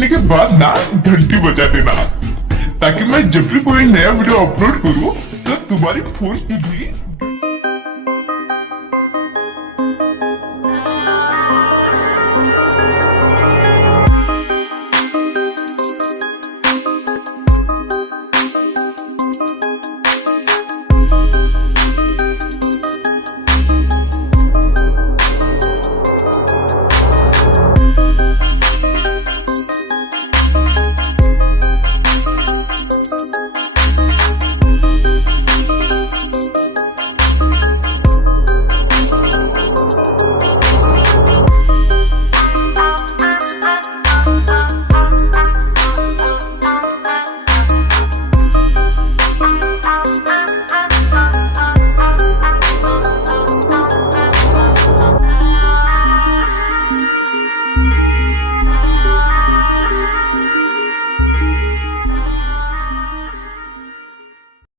करने के बाद ना घंटी बजा देना, ताकि मैं जब भी कोई नया वीडियो अपलोड करूं तो तुम्हारी फोन की भी